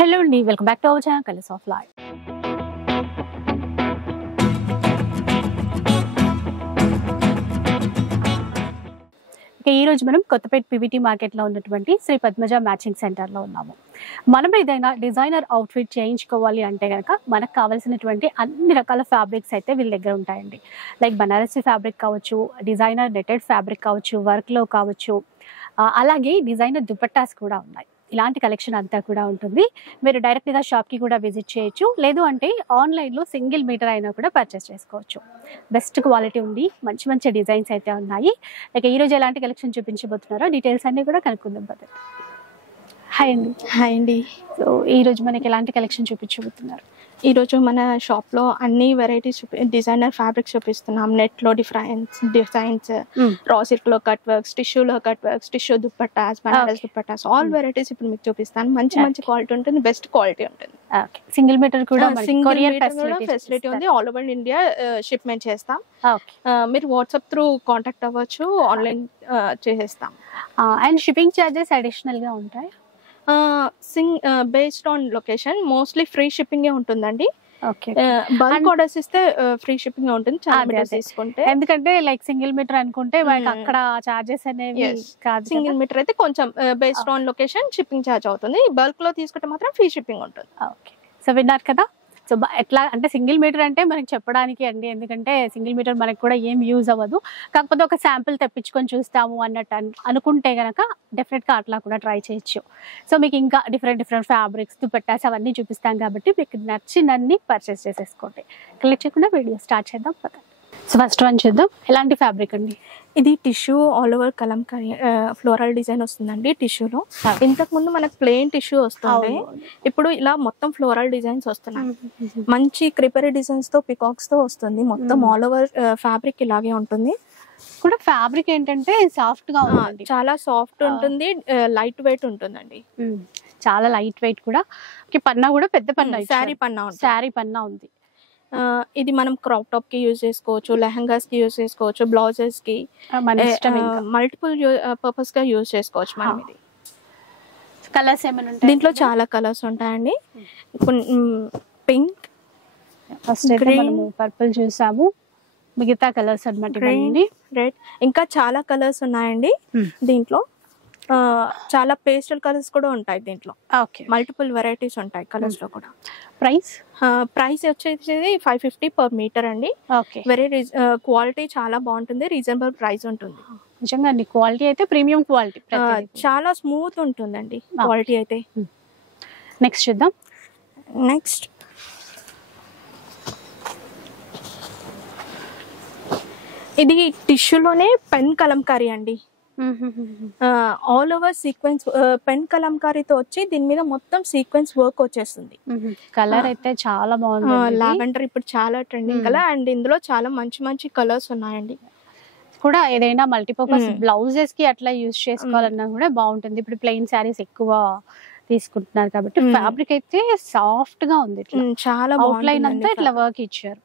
Hello అండి, welcome back to our channel colours of life. ఈ రోజు మనం కొత్తపేట పీవీటీ మార్కెట్లో ఉన్నటువంటి శ్రీ పద్మజ మ్యాచింగ్ సెంటర్లో ఉన్నాము. మనం ఏదైనా డిజైనర్ అవుట్ఫిట్ చేయించుకోవాలి అంటే కనుక మనకు కావాల్సినటువంటి అన్ని రకాల ఫ్యాబ్రిక్స్ అయితే వీళ్ళ దగ్గర ఉంటాయండి. లైక్ బనారసి ఫ్యాబ్రిక్ కావచ్చు, డిజైనర్ నెటెడ్ ఫ్యాబ్రిక్ కావచ్చు, వర్క్లో కావచ్చు, అలాగే డిజైనర్ దుపట్టాస్ కూడా ఉన్నాయి. ఇలాంటి కలెక్షన్ అంతా కూడా ఉంటుంది. మీరు డైరెక్ట్గా షాప్కి కూడా విజిట్ చేయొచ్చు, లేదు అంటే ఆన్లైన్లో సింగిల్ మీటర్ అయినా కూడా పర్చేస్ చేసుకోవచ్చు. బెస్ట్ క్వాలిటీ ఉంది, మంచి మంచి డిజైన్స్ అయితే ఉన్నాయి. ఇక ఈరోజు ఎలాంటి కలెక్షన్ చూపించబోతున్నారో డీటెయిల్స్ అన్నీ కూడా కనుక్కుందాం పదండి. హాయ్ అండి. హాయ్ అండి. సో ఈరోజు మనకి ఎలాంటి కలెక్షన్ చూపించబోతున్నారు? ఈరోజు మన షాప్లో అన్ని వెరైటీస్ డిజైనర్ ఫ్యాబ్రిక్స్ చూపిస్తున్నాం. నెట్లో డిజైన్స్, రా సిల్క్లో కట్ వర్క్స్, టిష్యూలో cut works, tissue dupattas, Banaras dupattas, all varieties ఇప్పుడు మీకు చూపిస్తాను. మంచి మంచి క్వాలిటీ ఉంటుంది, బెస్ట్ క్వాలిటీ ఉంటుంది. సింగిల్ మీటర్ కూడా ఫెసిలిటీ ఉంది. ఆల్ ఓవర్ ఇండియా షిప్మెంట్ చేస్తాం. మీరు వాట్సాప్ త్రూ కాంటాక్ట్ అవ్వచ్చు, ఆన్లైన్ చేసేస్తాం. అండ్ షిప్పింగ్ ఛార్జెస్ అడిషనల్ గా ఉంటాయి. Based on location mostly free shipping ఉంటుందండి. బల్క్ ఆర్డర్స్ ఇస్తే ఫ్రీ షిప్పింగ్ ఉంటుంది చాలా తీసుకుంటే. ఎందుకంటే లైక్ సింగిల్ మీటర్ అనుకుంటే మనకి అక్కడ చార్జెస్ అనేవి కాదు. సింగిల్ మీటర్ అయితే కొంచెం based on location shipping charge అవుతుంది. బల్క్ లో తీసుకుంటే మాత్రం ఫ్రీ షిప్పింగ్ ఉంటుంది. ఓకే, సో విన్నారు కదా. సో ఎట్లా అంటే సింగిల్ మీటర్ అంటే మనకి చెప్పడానికి అండి, ఎందుకంటే సింగిల్ మీటర్ మనకి కూడా ఏం యూజ్ అవ్వదు. కాకపోతే ఒక శాంపిల్ తెప్పించుకొని చూస్తాము అన్నట్టు అనుకుంటే కనుక డెఫినెట్గా అట్లా కూడా ట్రై చేయొచ్చు. సో మీకు ఇంకా డిఫరెంట్ ఫ్యాబ్రిక్స్, దుపట్టాస్ అవన్నీ చూపిస్తాం కాబట్టి మీకు నచ్చినన్ని పర్చేస్ చేసేసుకోండి. కలెక్ట్ చేయకుండా వీడియో స్టార్ట్ చేద్దాం పదండి. సో ఫస్ట్ వన్ చూద్దాం. ఎలాంటి ఫ్యాబ్రిక్ అండి? ఇది tissue all over Kalamkari floral design వస్తుందండి టిష్యూలో. ఇంతకు ముందు మనకు ప్లెయిన్ టిష్యూ వస్తుంది, ఇప్పుడు ఇలా మొత్తం ఫ్లోరల్ డిజైన్స్ వస్తున్నాయి. మంచి క్రిపరీ డిజైన్స్ తో, పికాక్స్ తో వస్తుంది. మొత్తం ఆల్ ఓవర్ ఫ్యాబ్రిక్ ఇలాగే ఉంటుంది. కూడా ఫ్యాబ్రిక్ ఏంటంటే సాఫ్ట్ గా ఉంటుంది, చాలా సాఫ్ట్ ఉంటుంది, లైట్ వెయిట్ ఉంటుందండి. చాలా లైట్ వెయిట్ కూడా. పన్నా కూడా పెద్ద పన్నా, శారీ పన్నా ఉంది. ఇది మనం క్రాప్ టాప్ కి యూజ్ చేసుకోవచ్చు, లెహంగాస్ కి యూజ్ చేసుకోవచ్చు, బ్లౌజెస్ కి, మల్టిపుల్ పర్పస్ గా యూజ్ చేసుకోవచ్చు మనం. ఇది కలర్స్ ఏమైనా ఉంటాయి దీంట్లో? చాలా కలర్స్ ఉంటాయండి. పింక్, పర్పుల్ చూసాము, మిగతా కలర్స్ అన్నమాట, రెడ్, ఇంకా చాలా కలర్స్ ఉన్నాయండి దీంట్లో. చాలా పేస్టల్ కలర్స్ కూడా ఉంటాయి దీంట్లో. మల్టిపుల్ వెరైటీస్ ఉంటాయి కలర్స్ లో కూడా. ప్రైస్ వచ్చేసి 550 పర్ మీటర్ అండి. వెరీ క్వాలిటీ చాలా బాగుంటుంది, రీజనబుల్ ప్రైస్ ఉంటుంది. నిజంగా అండి, క్వాలిటీ అయితే ప్రీమియం క్వాలిటీ, చాలా స్మూత్ ఉంటుందండి క్వాలిటీ అయితే. నెక్స్ట్ చూద్దాం. నెక్స్ట్ ఇది టిష్యూలోనే పెన్ కలంకారీ అండి. ఆల్ ఓవర్ సీక్వెన్స్ పెన్ కలంకారీతో వచ్చి దీని మీద మొత్తం సీక్వెన్స్ వర్క్ వచ్చేస్తుంది. కలర్ అయితే చాలా బాగుంది, లావెండర్ ఇప్పుడు చాలా ట్రెండింగ్ కలర్. అండ్ ఇందులో చాలా మంచి మంచి కలర్స్ ఉన్నాయండి. కూడా ఏదైనా మల్టీపర్పస్ బ్లౌజెస్ కి అట్లా యూజ్ చేసుకోవాలన్నా కూడా బాగుంటుంది. ఇప్పుడు ప్లెయిన్ శారీస్ ఎక్కువ తీసుకుంటున్నారు కాబట్టి ఫ్యాబ్రిక్ అయితే సాఫ్ట్ గా ఉంది. చాలా అవుట్లైన్ అంతా ఇట్లా వర్క్ ఇచ్చారు.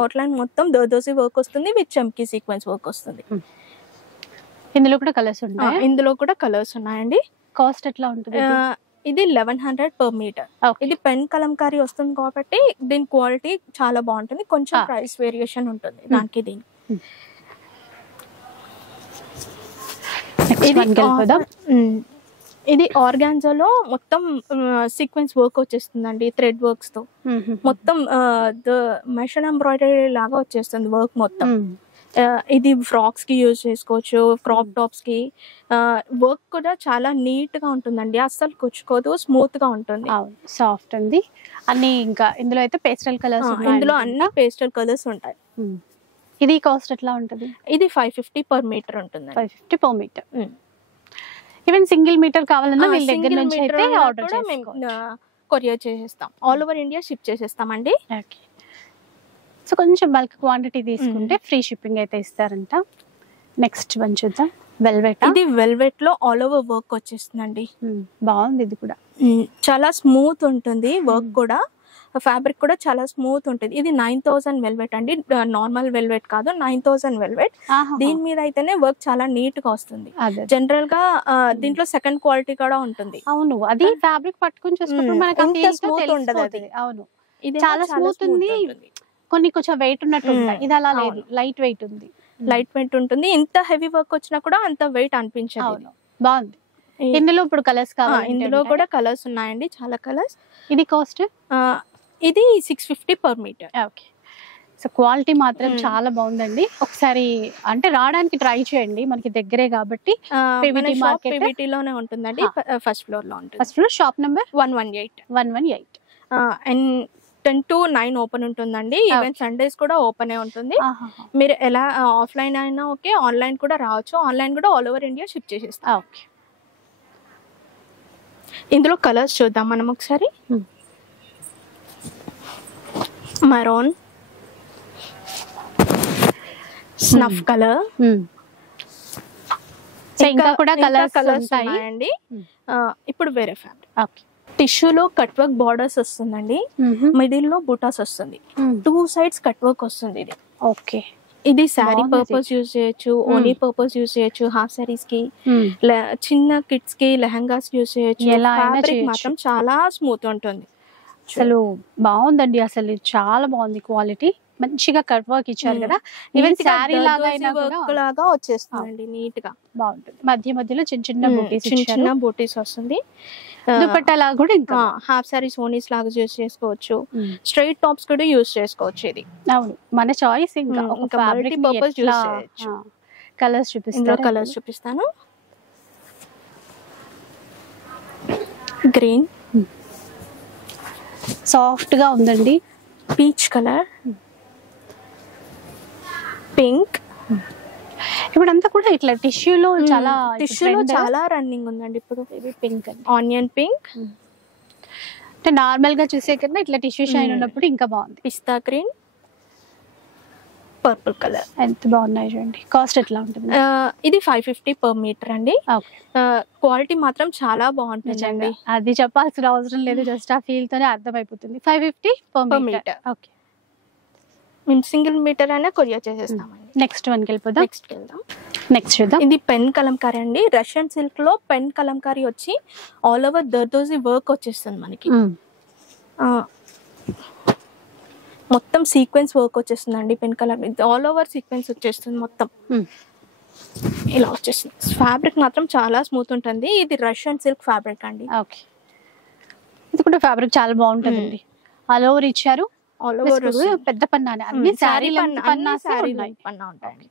అవుట్లైన్ మొత్తం దోసి వర్క్ వస్తుంది, విత్ చమ్కీ సీక్వెన్స్ వర్క్ వస్తుంది. ఇందులో కూడా కలర్స్ ఉన్నాయి. ఇందులో కూడా కలర్స్ ఉన్నాయండి. కాస్ట్ ఎట్లా ఉంటుంది? ఇది 1100 పర్ మీటర్. ఇది పెన్ కలంకారీ వస్తుంది కాబట్టి దీని క్వాలిటీ చాలా బాగుంటుంది. కొంచెం ప్రైస్ వేరియేషన్ ఉంటుంది దానికి దీనికి. ఇది ఆర్గాన్జాలో మొత్తం సీక్వెన్స్ వర్క్ వచ్చేస్తుందండి, థ్రెడ్ వర్క్స్ తో మొత్తం మెషిన్ ఎంబ్రాయిడరీ లాగా వచ్చేస్తుంది వర్క్ మొత్తం. ఇది ఫ్రాక్స్ కి యూజ్ చేసుకోవచ్చు, క్రాప్ టాప్స్ కి. వర్క్ కూడా చాలా నీట్ గా ఉంటుందండి, అస్సలు కుచ్చుకోదు, స్మూత్ గా ఉంటుంది, సాఫ్ట్ ఉంది. అన్ని ఇంకా ఇందులో అయితే పేస్టల్ కలర్స్, ఇందులో అన్ని పేస్టల్ కలర్స్ ఉంటాయి. ఇది కాస్ట్ ఎట్లా ఉంటుంది? ఇది 550 పర్ మీటర్ ఉంటుంది. 550 per meter. Even single meter కావాలన్నా వీళ్ళ దగ్గర నుంచి అయితే ఆర్డర్ కొరియర్ చేసేస్తాం, ఆల్ ఓవర్ ఇండియా షిప్ చేసేస్తామండి. సో కొంచెం బల్క్ క్వాంటిటీ తీసుకుంటే ఫ్రీ షిప్పింగ్ అయితే ఇస్తారంట. నెక్స్ట్ వన్ చూద్దాం. వెల్వెట్. ఇది వెల్వెట్ లో ఆల్ ఓవర్ వర్క్ వచ్చేస్తుందండి. బాగుంది, ఇది కూడా చాలా స్మూత్ ఉంటుంది వర్క్ కూడా. చాలా స్మూత్ ఉంటుంది. చాలా బాగుంటుంది. ఫ్యాబ్రిక్ కూడా చాలా స్మూత్ ఉంటుంది. ఇది 9000 వెల్వెట్ అండి, నార్మల్ వెల్వెట్ కాదు, 9000 వెల్వెట్. దీని మీద అయితేనే వర్క్ చాలా నీట్ గా వస్తుంది. జనరల్ గా దీంట్లో సెకండ్ క్వాలిటీ కూడా ఉంటుంది. అవును, అది ఫ్యాబ్రిక్ పట్టుకుని చూసినప్పుడు మనకి ఎంత స్మూత్ ఉండదు అది. అవును, ఇది చాలా స్మూత్ ఉంది. కొన్ని కొంచెం వెయిట్ ఉన్నట్టు ఉంటాయి, ఇది అలా లేదు, లైట్ వెయిట్ ఉంది. లైట్ వెయిట్ ఉంటుంది. ఇంత హెవీ వర్క్ వచ్చినా కూడా అంత వెయిట్ అనిపించదు. బాగుంది. ఇందులో ఇప్పుడు కలర్స్ కావాలి, ఇందులో కూడా కలర్స్ ఉన్నాయండి, చాలా కలర్స్. ఇది కాస్ట్ ఇది 650 per meter. Okay. So quality మాత్రం చాలా బాగుందండి. ఒకసారి అంటే రావడానికి ట్రై చేయండి, మనకి దగ్గరే కాబట్టి. PVT లోనే ఉంటుందండి, ఫస్ట్ ఫ్లోర్ లో ఉంటుంది. First floor, shop number 118. And 10 to 9 open ఉంటుందండి. ఈవెన్ సండేస్ కూడా ఓపెన్ ఉంటుంది. మీరు ఎలా ఆఫ్లైన్ అయినా ఓకే, ఆన్లైన్ కూడా రావచ్చు. ఆన్లైన్ కూడా ఆల్ ఓవర్ ఇండియా షిప్ చేసేస్తాం. ఓకే. ఇందులో కలర్స్ చూద్దాం మనం ఒకసారి. మరూన్, స్నఫ్ కలర్, ఇంకా కూడా కలర్స్ ఉన్నాయండి. ఇప్పుడు వేరే ఫ్యాబ్రిక్. ఓకే. టిష్యూలో కట్ వర్క్ బార్డర్స్ వస్తుందండి, మిడిల్ లో బుటాస్ వస్తుంది, 2 sides కట్ వర్క్ వస్తుంది. ఇది ఓకే. ఇది శారీ పర్పస్ యూజ్ చేయొచ్చు, ఓనీ పర్పస్ యూజ్ చేయొచ్చు, హాఫ్ సారీస్ కి, చిన్న కిడ్స్ కి లెహంగాస్ యూజ్ చేయొచ్చు. ఫ్యాబ్రిక్ మాత్రం చాలా స్మూత్ ఉంటుంది. అసలు బాగుందండి, అసలు చాలా బాగుంది. క్వాలిటీ మంచిగా కట్ వర్క్ ఇచ్చారు కదా, ఈవెన్ శారీ లాగా వచ్చేస్తుందండి, నీట్ గా బాగుంటుంది. మధ్య మధ్యలో చిన్న బూటీస్ వస్తుంది. దుపట్టా లాగా కూడా ఇంకా హాఫ్ సారీస్ ఓనీస్ లాగా యూజ్ చేసుకోవచ్చు, స్ట్రైట్ టాప్స్ కూడా యూజ్ చేసుకోవచ్చు. ఇది అవును, మన చాయిస్. ఇంకా మల్టీ పర్పస్ యూజ్ చేయొచ్చు. కలర్స్ చూపిస్తాను. గ్రీన్ సాఫ్ట్ గా ఉందండి, పీచ్ కలర్, పింక్. ఇప్పుడంతా కూడా ఇట్లా టిష్యూలో చాలా రన్నింగ్ ఉందండి ఇప్పుడు. ఇది పింక్, ఆనియన్ పింక్. అంటే నార్మల్ గా చూసే కన్నా ఇట్లా టిష్యూ షైన్ ఉన్నప్పుడు ఇంకా బాగుంది. పిస్తా గ్రీన్, పర్పుల్ కలర్. ఎంత బాగున్నాయి చూడండి. కాస్ట్ ఎట్లా ఉంటుంది? ఇది 550 per meter అండి. క్వాలిటీ మాత్రం చాలా బాగుంటుంది. అది చెప్పాల్సిన అవసరం లేదు, జస్ట్ ఆ ఫీల్ తోనే అర్థమైపోతుంది. 550 per meter. ఓకే. మేము సింగిల్ మీటర్ అయినా కొరియర్ చేసేస్తామండి. నెక్స్ట్ వన్ కి వెళ్ళిపోదాం. నెక్స్ట్ చూద్దాం. ఇది పెన్ కలంకారీ అండి. రష్యన్ సిల్క్ లో పెన్ కలంకారీ వచ్చి ఆల్ ఓవర్ దర్దోజీ వర్క్ వచ్చేస్తుంది మనకి. మొత్తం సీక్వెన్స్ వర్క్ వచ్చేస్తుందండి. Pen colour all over sequence వచ్చేస్తుంది మొత్తం, ఇలా వచ్చేస్తుంది. ఫ్యాబ్రిక్ మాత్రం చాలా స్మూత్ ఉంటుంది. ఇది రష్యన్ సిల్క్ ఫ్యాబ్రిక్ అండి. ఓకే. ఇది కూడా ఫ్యాబ్రిక్ చాలా బాగుంటుందండి. ఆల్ ఓవర్ ఇచ్చారు, ఆల్ ఓవర్ పెద్ద పన్నానే, అన్ని శారీ పన్నా ఉంటాయి.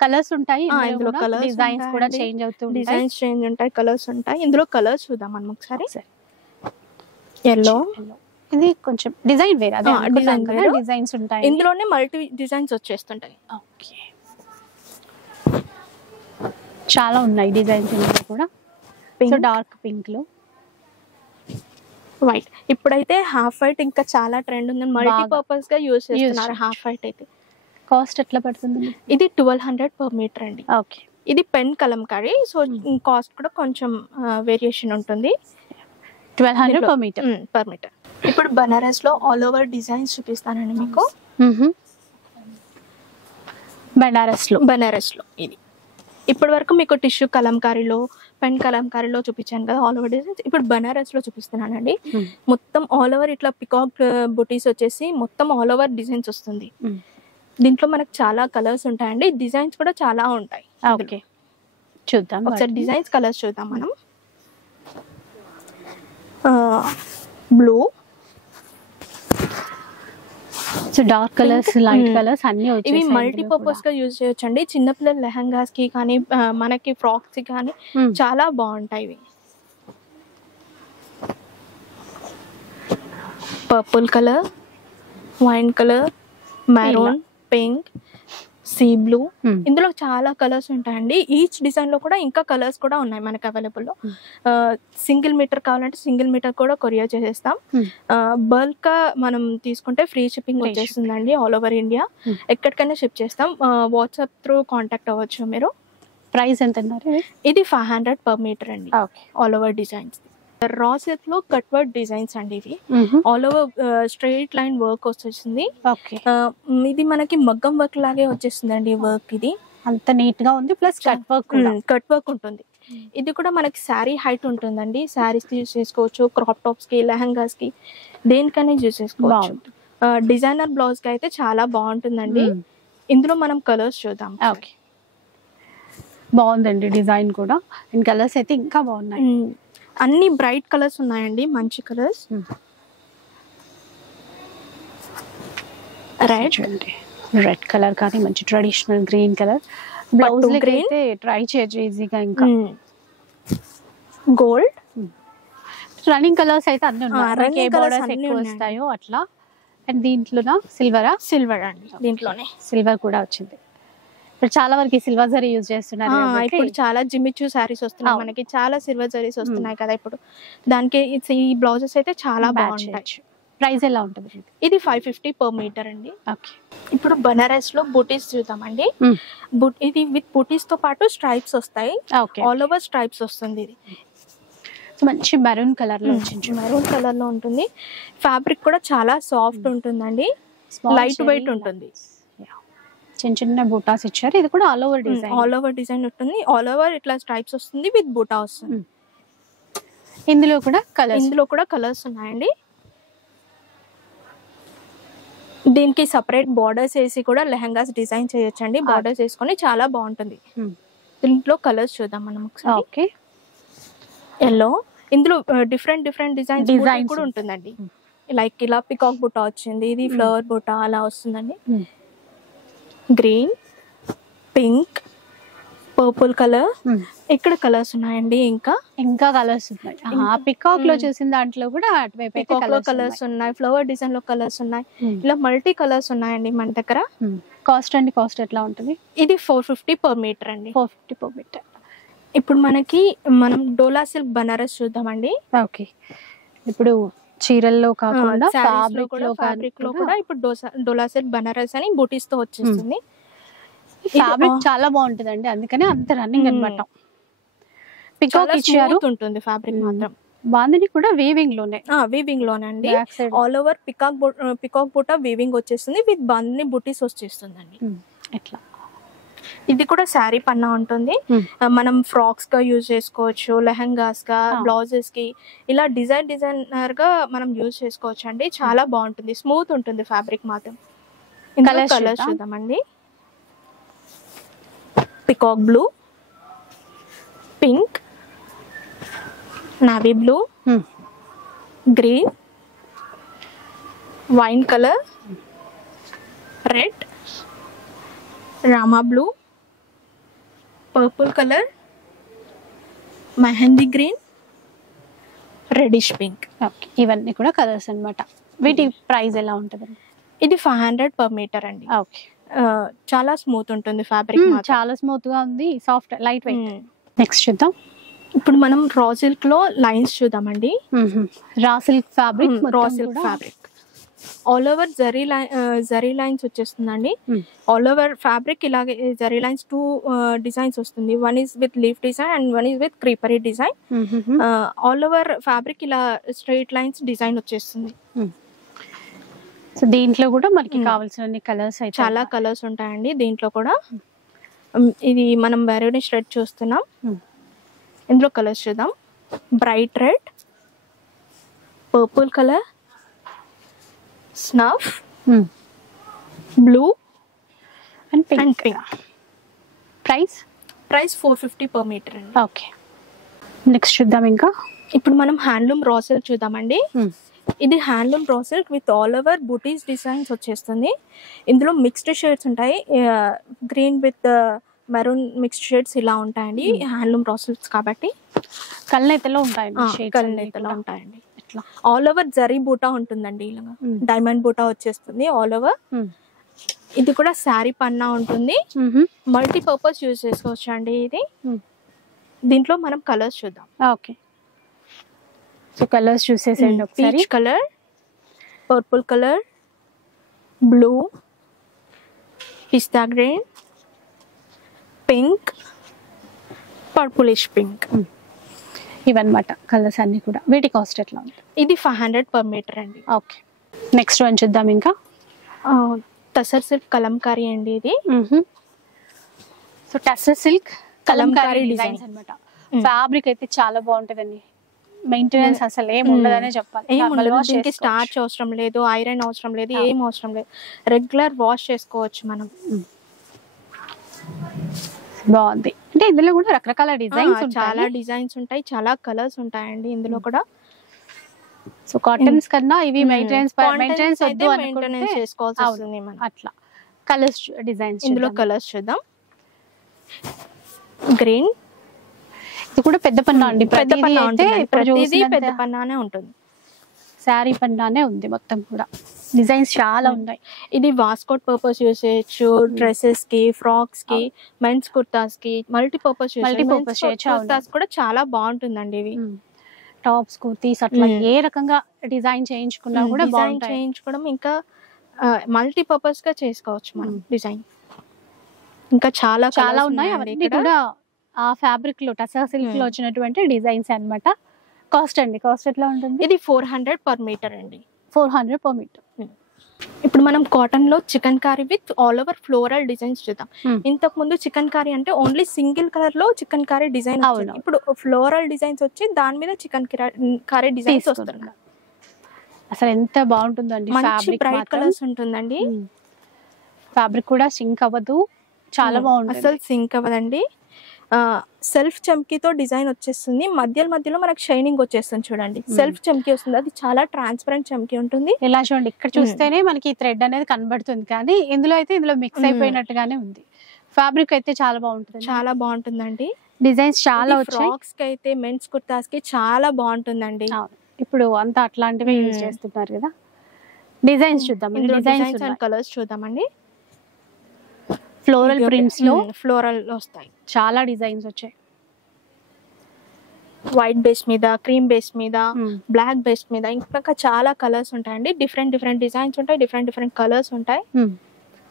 కలర్స్ ఉంటాయి ఇందులో, కలర్స్ డిజైన్స్ కూడా చేంజ్ అవుతూ ఉంటాయి. డిజైన్స్ చేంజ్ ఉంటాయి, కలర్స్ ఉంటాయి. ఇందులో కలర్స్ చూద్దాం మనం ఒకసారి. ఎల్లో, ఇది కొంచెం డిజైన్ వేరే, అదే డిజైన్స్ ఉంటాయి. ఇందులోనే మల్టీ డిజైన్స్ వచ్చేస్తుంటాయి. ఓకే, చాలా ఉన్నాయి డిజైన్స్ ఇందులో కూడా. సో డార్క్ పింక్ లో, వైట్. ఇప్పుడైతే హాఫ్ వైట్ ఇంకా చాలా ట్రెండ్ ఉంది, మల్టీ పర్పస్ గా యూజ్ చేస్తున్నారు హాఫ్ వైట్ అయితే. కాస్ట్ ఎట్లా పడుతుంది? ఇది 1200 per meter అండి. ఓకే. ఇది పెన్ కలంకారీ, సో కాస్ట్ కూడా కొంచెం వేరియేషన్ ఉంటుంది. 1200 per meter. ఇప్పుడు బనారస్ లో ఆల్ ఓవర్ డిజైన్స్ చూపిస్తానండి మీకు. బనారస్ లో ఇది ఇప్పటి వరకు మీకు టిష్యూ కలంకారీలో, పెన్ కలంకారీలో చూపించాను కదా ఆల్ ఓవర్ డిజైన్స్. ఇప్పుడు బనారస్ లో చూపిస్తున్నానండి. మొత్తం ఆల్ ఓవర్ ఇట్లా పికాక్ బుటీస్ వచ్చేసి మొత్తం ఆల్ ఓవర్ డిజైన్స్ వస్తుంది. దీంట్లో మనకు చాలా కలర్స్ ఉంటాయండి, డిజైన్స్ కూడా చాలా ఉంటాయి. ఓకే, చూద్దాం ఒకసారి డిజైన్స్ కలర్స్ చూద్దాం మనం. Blue, so dark colours, light colours అన్ని వచ్చేసాయి. ఇవి మల్టీ పర్పస్ గా యూజ్ చేయొచ్చు అండి. చిన్నపిల్లల లెహంగాస్ కి కానీ, మనకి ఫ్రాక్స్ కి కానీ చాలా బాగుంటాయి ఇవి. Purple colour, wine colour, maroon, pink, sea blue. ఇందులో చాలా కలర్స్ ఉంటాయండి. ఈచ్ డిజైన్ లో కూడా ఇంకా కలర్స్ కూడా ఉన్నాయి మనకి అవైలబుల్ లో. సింగిల్ మీటర్ కావాలంటే సింగిల్ మీటర్ కూడా కొరియర్ చేసేస్తాం. బల్క్ మనం తీసుకుంటే ఫ్రీ షిప్పింగ్ వచ్చేస్తుందండి ఆల్ ఓవర్ ఇండియా. ఎక్కడికైనా షిప్ చేస్తాం. వాట్సాప్ త్రూ కాంటాక్ట్ అవ్వచ్చు మీరు. ప్రైస్ ఎంత అన్నారు? ఇది 500 per meter అండి, all over designs. Raw silk లో కట్ వర్క్ డిజైన్స్ అండి ఇవి. All over straight line work వచ్చేసింది. ఓకే, ఇది మనకి మగ్గం వర్క్ లాగే వచ్చేస్తుంది అండి వర్క్. ఇది అంత నీట్ గా ఉంది, ప్లస్ కట్ వర్క్ ఉంటుంది. ఇది కూడా మనకి శారీ హైట్ ఉంటుందండి. శారీస్ యూజ్ చేసుకోవచ్చు, క్రాప్ టాప్స్ కి, లెహంగాస్ కి, దేనికైనా యూజ్ చేసుకోవచ్చు. డిజైనర్ బ్లౌజ్ కి అయితే చాలా బాగుంటుందండి. ఇందులో మనం కలర్స్ చూద్దాం. ఓకే, బాగుందండి డిజైన్ కూడా, అండ్ కలర్స్ అయితే ఇంకా బాగున్నాయి. అన్ని బ్రైట్ కలర్స్ ఉన్నాయండి, మంచి కలర్స్. రెడ్ కలర్ కానీ మంచి ట్రెడిషనల్ గ్రీన్ కలర్. బ్లౌజ్ అయితే ట్రై చేయొచ్చు ఈజీగా. ఇంకా గోల్డ్ రన్నింగ్ కలర్స్ అయితే అన్ని ఉన్నాయి, ఏ బోర్డర్స్ ఎక్కువ వస్తాయో అట్లా. అండ్ దీంట్లో సిల్వర్ అండి, దీంట్లోనే సిల్వర్ కూడా వచ్చింది. ఇప్పుడు చాలా వరకు సిల్వర్ జరీ యూజ్ చేస్తున్నారు. ఇప్పుడు చాలా జిమిచూ సారీస్ వస్తున్నాయి మనకి, చాలా సిల్వర్ జరీస్ వస్తున్నాయి కదా ఇప్పుడు. దానికి ఈ బ్లౌజెస్ అయితే చాలా బాగుంటాయి. ప్రైస్ ఎలా ఉంటుంది? ఇది 550 పర్ మీటర్ అండి. ఓకే, ఇప్పుడు బనారస్ లో బూటీస్ చూద్దామండి. ఇది విత్ బూటీస్ తో పాటు స్ట్రైప్స్ వస్తాయి. ఆల్ ఓవర్ స్ట్రైప్స్ వస్తుంది. ఇది మంచి మెరూన్ కలర్ లో మెరూన్ కలర్ లో ఉంటుంది. ఫ్యాబ్రిక్ కూడా చాలా సాఫ్ట్ ఉంటుందండి, లైట్ వెయిట్ ఉంటుంది. చిన్న చిన్న బూటాస్ ఇచ్చారు. ఇది కూడా ఆల్ ఓవర్ డిజైన్ ఉంటుంది. ఆల్ ఓవర్ ఇట్లా స్ట్రైప్స్ వస్తుంది, విత్ బూటా వస్తుంది. ఇందులో కూడా కలర్స్ ఉన్నాయండి. దీనికి సపరేట్ బార్డర్స్ వేసి కూడా లెహంగాస్ డిజైన్ చేయొచ్చండి. బార్డర్స్ వేసుకొని చాలా బాగుంటుంది. దీంట్లో కలర్స్ చూద్దాం మనం ఒకసారి. ఓకే, ఎల్లో, ఇందులో డిఫరెంట్ డిజైన్ కూడా ఉంటుందండి. లైక్ ఇలా పికాక్ బుట్ట వచ్చింది, ఇది ఫ్లవర్ బుట్ట అలా వస్తుందండి. Green, pink, purple colour. ఇక్కడ కలర్స్ ఉన్నాయండి, ఇంకా కలర్స్ ఉన్నాయి. పికాక్ లో చూసిన దాంట్లో కూడా పికాక్ లో కలర్స్ ఉన్నాయి, ఫ్లవర్ డిజైన్ లో కలర్స్ ఉన్నాయి, ఇలా మల్టీ కలర్స్ ఉన్నాయండి మన దగ్గర. కాస్ట్ ఎట్లా ఉంటుంది? ఇది 450 పర్ మీటర్ అండి. 450 పర్ మీటర్. ఇప్పుడు మనం డోలా సిల్క్ బనారస్ చూద్దామండి. ఓకే, ఇప్పుడు చీరల్లో కాకుండా ఫ్యాబ్రిక్ లో కూడా ఇప్పుడు డోలా సిల్క్ బనారస్ అని బూటీస్ తో వచ్చేస్తుంది. ఫ్యాబ్రిక్ చాలా బాగుంటుందండి, అందుకనే అంత రన్నింగ్ అన్నమాట. పికాక్ ఇచ్చారు, ఉంటుంది ఫ్యాబ్రిక్ మాత్రం. బాందిని కూడా వీవింగ్ లోనే అండి. ఆల్ ఓవర్ పికాక్ బూట వీవింగ్ వచ్చేస్తుంది, విత్ బాందిని బూటీస్ వచ్చేస్తుందండి. ఎట్లా ఇది కూడా శారీ పన్నా ఉంటుంది. మనం ఫ్రాక్స్ గా యూజ్ చేసుకోవచ్చు, లెహంగాస్ గా, బ్లౌజెస్ కి, ఇలా డిజైనర్ గా మనం యూజ్ చేసుకోవచ్చు అండి. చాలా బాగుంటుంది, స్మూత్ ఉంటుంది ఫ్యాబ్రిక్ మాత్రం. కలర్స్ చూద్దామండి. Peacock blue, pink, navy blue, green, wine colour, red, Rama blue, purple colour, mehndi green, reddish pink. ఇవన్నీ కూడా కలర్స్ అన్నమాట. వీటి ప్రైస్ ఎలా ఉంటుంది? ఇది 500 పర్ మీటర్ అండి. ఓకే, చాలా స్మూత్ ఉంటుంది ఫ్యాబ్రిక్, చాలా స్మూత్ గా ఉంది, సాఫ్ట్ లైట్ వెయిట్. నెక్స్ట్ చూద్దాం. ఇప్పుడు మనం రా సిల్క్ లో లైన్స్ చూద్దామండి. Raw silk fabric all over zari lines వచ్చేస్తుందండి. ఆల్ ఓవర్ ఫ్యాబ్రిక్ ఇలాగే జరీ లైన్స్ 2 డిజైన్స్ వస్తుంది. One is with leaf design and one is with creepery design. All over fabric ఇలా straight lines design వచ్చేస్తుంది. So దీంట్లో కూడా మనకి కావాల్సిన కలర్స్ అయితే చాలా కలర్స్ ఉంటాయండి దీంట్లో కూడా. ఇది మనం వెరైటీ షెడ్ చూస్తున్నాం. ఇందులో కలర్స్ చూద్దాం. Bright red, purple colour, snuff, blue and pink. Price 450 per metre అండి. ఓకే, నెక్స్ట్ చూద్దాం. ఇంకా ఇప్పుడు మనం హ్యాండ్లూమ్ రా సిల్క్ చూద్దామండి. ఇది handloom raw silk with all over buttis designs వచ్చేస్తుంది. ఇందులో మిక్స్డ్ షేడ్స్ ఉంటాయి, green with maroon mixed shades ఇలా ఉంటాయండి. హ్యాండ్లూమ్ రా సిల్క్స్ కాబట్టి కల్నేతలో ఉంటాయండి. ఆల్ ఓవర్ జరీ బూటా ఉంటుందండి, ఇలాగా డైమండ్ బూటా వచ్చేస్తుంది ఆల్ ఓవర్. ఇది కూడా శారీ పన్నా ఉంటుంది, మల్టీపర్పస్ యూజ్ చేసుకోవచ్చు అండి ఇది. దీంట్లో మనం కలర్స్ చూద్దాం. ఓకే, సో కలర్స్ చూసేసేయండి ఒకసారి. Peach colour, purple colour, blue, pista green, pink, purplish pink. ఇవన్నమాట కలర్స్ అన్ని కూడా. వీటి కాస్ట్ ఎట్లా ఉంటుంది? ఇది 500 per meter అండి. ఓకే, నెక్స్ట్ వన్ చూద్దాం. ఇంకా టసర్ సిల్క్ కలంకారీ అండి ఇది. So tussar silk Kalamkari Kalamkari designs అన్నమాట. ఫ్యాబ్రిక్ అయితే చాలా బాగుంటుందండి. మెయింటెనెన్స్ అసలు ఏం ఉండదనే చెప్పాలి. దీనికి స్టార్చ్ అవసరం లేదు, ఐరన్ అవసరం లేదు, ఏం అవసరం లేదు. రెగ్యులర్ వాష్ చేసుకోవచ్చు మనం. బాగుంది. అంటే ఇందులో కూడా రకరకాల డిజైన్స్, చాలా డిజైన్స్ ఉంటాయి, చాలా కలర్స్ ఉంటాయండి ఇందులో కూడా. సో కాటన్స్ కన్నా ఇవి మెయింటెనెన్స్ వద్దు మెయింటెనెన్స్ చేసుకోవాల్సి వస్తుంది మనం. అట్లా కలర్స్ డిజైన్స్ ఇందులో కలర్స్ చూద్దాం. గ్రీన్, ఇది కూడా పెద్ద పన్నా అండి. పెద్ద పన్నా ఉంటుంది, ప్రతిదీ పెద్ద పన్నానే ఉంటుంది. శారీ పన్నానే ఉంది మొత్తం కూడా. డిజైన్స్ చాలా ఉన్నాయి. ఇది వాస్కోట్ పర్పస్ యూస్ చేయొచ్చు, డ్రెస్సెస్ కి, ఫ్రాక్స్ కి, మెన్స్ కుర్తాస్ కి, మల్టీపర్పస్ కుర్తాస్ కూడా చాలా బాగుంటుందండి. ఇవి టాప్స్, కుర్తీస్ అట్లా ఏ రకంగా డిజైన్ చేయించుకున్నా కూడా డిజైన్ చేయించుకోవడం, ఇంకా మల్టీపర్పస్ గా చేసుకోవచ్చు మనం డిజైన్. ఇంకా చాలా చాలా ఉన్నాయి. అవన్నీ కూడా ఆ ఫ్యాబ్రిక్ లో టసర్ సిల్క్ లో వచ్చినటువంటి డిజైన్స్ అన్నమాట. కాస్ట్ అండి, కాస్ట్ ఎట్లా ఉంటుంది? ఇది 400 per meter అండి. 400 per meter. ఇప్పుడు మనం కాటన్ లో chikankari with all over floral designs చూద్దాం. ఇంతకు ముందు చికెన్ కారీ అంటే ఓన్లీ సింగిల్ కలర్ లో చికెన్ కారీ డిజైన్, ఇప్పుడు ఫ్లోరల్ డిజైన్స్ వచ్చి దాని మీద చికెన్ కారీ డిజైన్స్ వస్తున్నాయి. అసలు ఎంత బాగుంటుందండి. మంచి బ్రైట్ కలర్స్ ఉంటుందండి. ఫ్యాబ్రిక్ కూడా సింక్ అవ్వదు, చాలా బాగుంటుంది. అసలు సింక్ అవ్వదండి. సెల్ఫ్ చమ్కీతో డిజైన్ వచ్చేస్తుంది. మధ్యలో మనకు షైనింగ్ వచ్చేస్తుంది చూడండి. సెల్ఫ్ చమ్కీ వస్తుంది, అది చాలా ట్రాన్స్పరెంట్ చమ్కీ ఉంటుంది. ఇలా చూడండి, ఇక్కడ చూస్తేనే మనకి థ్రెడ్ అనేది కనబడుతుంది, కానీ ఇందులో అయితే ఇందులో మిక్స్ అయిపోయినట్టుగానే ఉంది. ఫ్యాబ్రిక్ అయితే చాలా బాగుంటుంది, చాలా బాగుంటుందండి. డిజైన్స్ చాలా వచ్చాయి. ఫ్రాక్స్ కి అయితే, మెన్స్ కుర్తాస్ కి చాలా బాగుంటుందండి. ఇప్పుడు అంతా అట్లాంటివి యూజ్ చేస్తున్నారు కదా. డిజైన్స్ చూద్దాం, డిజైన్స్ అండ్ కలర్స్ చూద్దామండి. ఫ్లోరల్ ప్రింట్స్ లో ఫ్లోరల్ వస్తాయి, చాలా డిజైన్స్ వచ్చాయి. వైట్ బేస్ మీద, క్రీమ్ బేస్ మీద, బ్లాక్ బేస్ మీద, ఇంకా చాలా కలర్స్ ఉంటాయండి. డిఫరెంట్ డిజైన్స్ ఉంటాయి, డిఫరెంట్ కలర్స్ ఉంటాయి.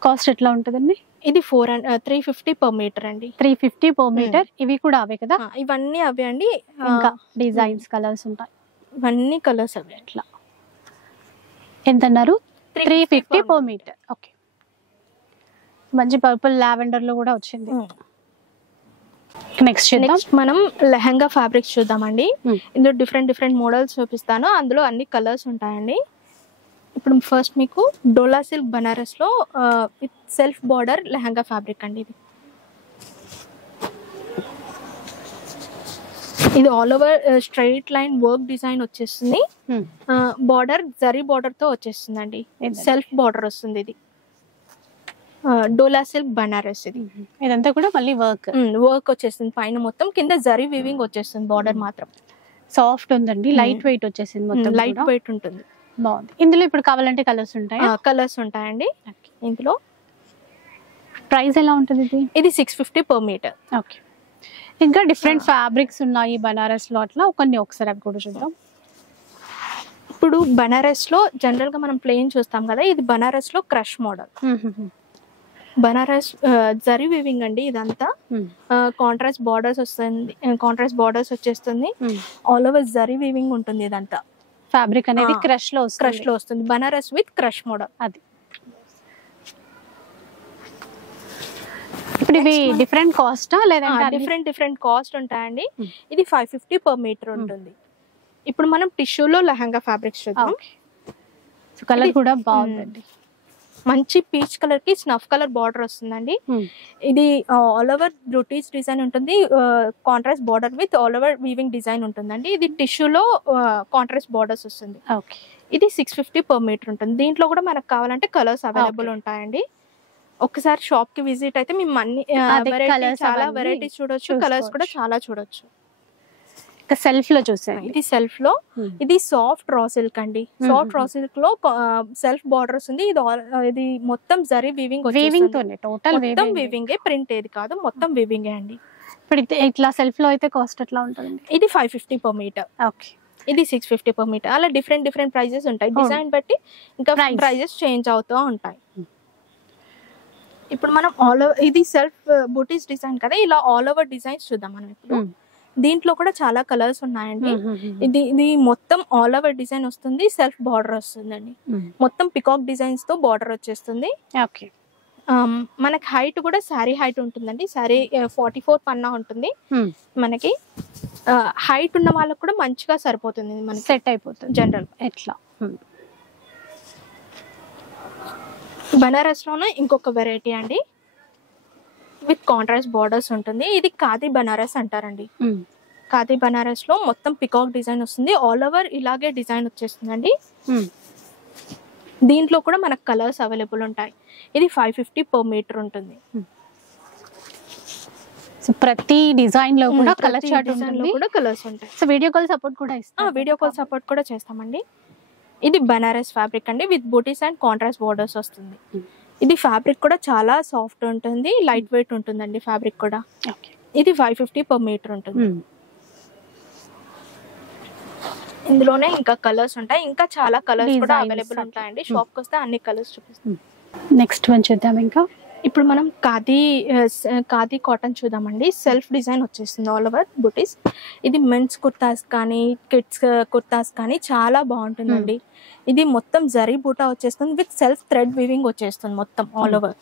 కాస్ట్ ఎట్లా ఉంటుందండి? ఇది 350 per meter అండి. 350 per meter. ఇవి కూడా అవే కదా? ఇవన్నీ అవే అండి. ఇంకా డిజైన్స్, కలర్స్ ఉంటాయి. ఇవన్నీ కలర్స్ అవే. అట్లా ఎంత అన్నారు? 350 per meter. ఓకే, మంచి పర్పుల్ లావెండర్ లో కూడా వచ్చింది. నెక్స్ట్ మనం లెహంగా ఫ్యాబ్రిక్స్ చూద్దామండి. ఇందులో డిఫరెంట్ మోడల్స్ చూపిస్తాను, అందులో అన్ని కలర్స్ ఉంటాయండి. ఇప్పుడు ఫస్ట్ మీకు డోలా సిల్క్ బనారస్ లో with self border lehenga fabric అండి. ఇది all over straight line work design వచ్చేస్తుంది. బార్డర్ జరీ బార్డర్ తో వచ్చేస్తుందండి. సెల్ఫ్ బార్డర్ వస్తుంది. ఇది డోలా సిల్క్ బనారస్. ఇదంతా కూడా మళ్ళీ వర్క్ వచ్చేస్తుంది పైన మొత్తం, కింద జరీ వీవింగ్ వచ్చేస్తుంది. బార్డర్ మాత్రం సాఫ్ట్ ఉందండి, లైట్ వెయిట్ వచ్చేసింది, మొత్తం లైట్ వెయిట్ ఉంటుంది. బాగుంది. ఇందులో ఇప్పుడు కావాలంటే కలర్స్ ఉంటాయి? కలర్స్ ఉంటాయండి ఇందులో. ప్రైస్ ఎలా ఉంటుంది ఇది? ఇది 650 per meter. ఓకే, ఇంకా డిఫరెంట్ ఫ్యాబ్రిక్స్ ఉన్నాయి బనారస్ లో, అట్లా కొన్ని ఒకసారి అవి కూడా చూద్దాం. ఇప్పుడు బనారస్ లో జనరల్ గా మనం ప్లెయిన్ చూస్తాం కదా, ఇది బనారస్ లో crush model. Banaras zari weaving అండి. ఇదంతా కాంట్రాస్ట్ బార్డర్స్ వస్తుంది, కాంట్రాస్ట్ బార్డర్స్ వచ్చేస్తుంది. ఆల్ ఓవర్ జరీ వీవింగ్ ఉంటుంది. ఇదంతా ఫ్యాబ్రిక్ అనేది క్రష్ లో వస్తుంది. Banaras with crush model. అది ఇప్పుడు ఇవి డిఫరెంట్ కాస్ట్ లేదా? డిఫరెంట్ కాస్ట్ ఉంటాయండి. ఇది 550 per meter ఉంటుంది. ఇప్పుడు మనం టిష్యూలో లెహంగా ఫ్యాబ్రిక్స్ చూద్దాం. కలర్ కూడా బాగుందండి, మంచి పీచ్ కలర్ కి స్నఫ్ కలర్ బార్డర్ వస్తుందండి. ఇది ఆల్ ఓవర్ బ్రూటీస్ డిజైన్ ఉంటుంది, contrast border with all over weaving design ఉంటుందండి. ఇది టిష్యూలో కాంట్రాస్ట్ బార్డర్స్ వస్తుంది. ఇది 650 per meter ఉంటుంది. దీంట్లో కూడా మనకు కావాలంటే కలర్స్ అవైలబుల్ ఉంటాయండి. ఒకసారి షాప్ కి విజిట్ అయితే మేము అన్ని చాలా వెరైటీస్ చూడొచ్చు, కలర్స్ కూడా చాలా చూడొచ్చు. సెల్ఫ్ లో చూసాను, ఇది సెల్ఫ్ లో. ఇది సాఫ్ట్ రా సిల్క్ అండి. సాఫ్ట్ రా సిల్క్ లో సెల్ఫ్ బార్డర్స్ ఉంది. ఇది మొత్తం జరీ వీవింగ్ టోటల్ మొత్తం వీవింగ్, ప్రింట్ ఏది కాదు, మొత్తం వీవింగ్ అండి. ఇప్పుడు ఇట్లా సెల్ఫ్ లో అయితే కాస్ట్ ఎట్లా ఉంటుంది? ఇది 550 per meter. ఓకే, ఇది 650 per meter. అలా డిఫరెంట్ ప్రైజెస్ ఉంటాయి. డిజైన్ బట్టి ఇంకా ప్రైజెస్ చేంజ్ అవుతూ ఉంటాయి. ఇప్పుడు మనం ఆల్ ఓవర్, ఇది సెల్ఫ్ బూటీస్ డిజైన్ కదా, ఇలా ఆల్ ఓవర్ డిజైన్స్ చూద్దాం మనం. ఇప్పుడు దీంట్లో కూడా చాలా కలర్స్ ఉన్నాయండి. ఇది మొత్తం ఆల్ ఓవర్ డిజైన్ వస్తుంది, సెల్ఫ్ బార్డర్ వస్తుందండి. మొత్తం పికాక్ డిజైన్స్ తో బార్డర్ వచ్చేస్తుంది. ఓకే. మనకి హైట్ కూడా శారీ హైట్ ఉంటుందండి. శారీ 44 పన్నా ఉంటుంది. మనకి హైట్ ఉన్న వాళ్ళకి కూడా మంచిగా సరిపోతుంది, మనకి సెట్ అయిపోతుంది జనరల్. ఎట్లా బనారస్ లోనే ఇంకొక వెరైటీ అండి, విత్ కాంట్రాస్ట్ బార్డర్స్ ఉంటుంది. ఇది ఖాదీ బనారస్ అంటారండి. ఖాదీ బనారస్ లో మొత్తం పికాక్ డిజైన్ వస్తుంది, ఆల్ ఓవర్ ఇలాగే డిజైన్ వచ్చేస్తుందండి. దీంట్లో కూడా మనకు కలర్స్ అవైలబుల్ ఉంటాయి. ఇది 550 per మీటర్ ఉంటుంది. సో ప్రతి డిజైన్ లో కూడా కలర్ చార్ట్ ఉంటుంది, కూడా కలర్స్ ఉంటాయి. సో వీడియో కాల్ సపోర్ట్ కూడా ఇస్తాం. వీడియో కాల్ సపోర్ట్ కూడా చేస్తామండి. ఇది బనారస్ ఫ్యాబ్రిక్ అండి, with buttis and contrast borders వస్తుంది. ఇది ఫ్యాబ్రిక్ కూడా చాలా సాఫ్ట్ ఉంటుంది, లైట్ వెయిట్ ఉంటుందండి ఫ్యాబ్రిక్ కూడా. ఇది 550 per మీటర్ ఉంటుంది. ఇందులోనే ఇంకా కలర్స్ ఉంటాయి, ఇంకా చాలా కలర్స్ కూడా అవైలబుల్ ఉంటాయండి. షాప్ కి వస్తే అన్ని కలర్స్ చూపిస్తాం. నెక్స్ట్ వన్ చూద్దాం. ఇంకా ఇప్పుడు మనం ఖాదీ కాటన్ చూద్దామండి. సెల్ఫ్ డిజైన్ వచ్చేస్తుంది ఆల్ ఓవర్ బుటీస్. ఇది మెన్స్ కుర్తాస్ కానీ కిడ్స్ కుర్తాస్ కానీ చాలా బాగుంటుందండి. ఇది మొత్తం జరీ బూటా వచ్చేస్తుంది, విత్ సెల్ఫ్ థ్రెడ్ వీవింగ్ వచ్చేస్తుంది మొత్తం ఆల్ ఓవర్.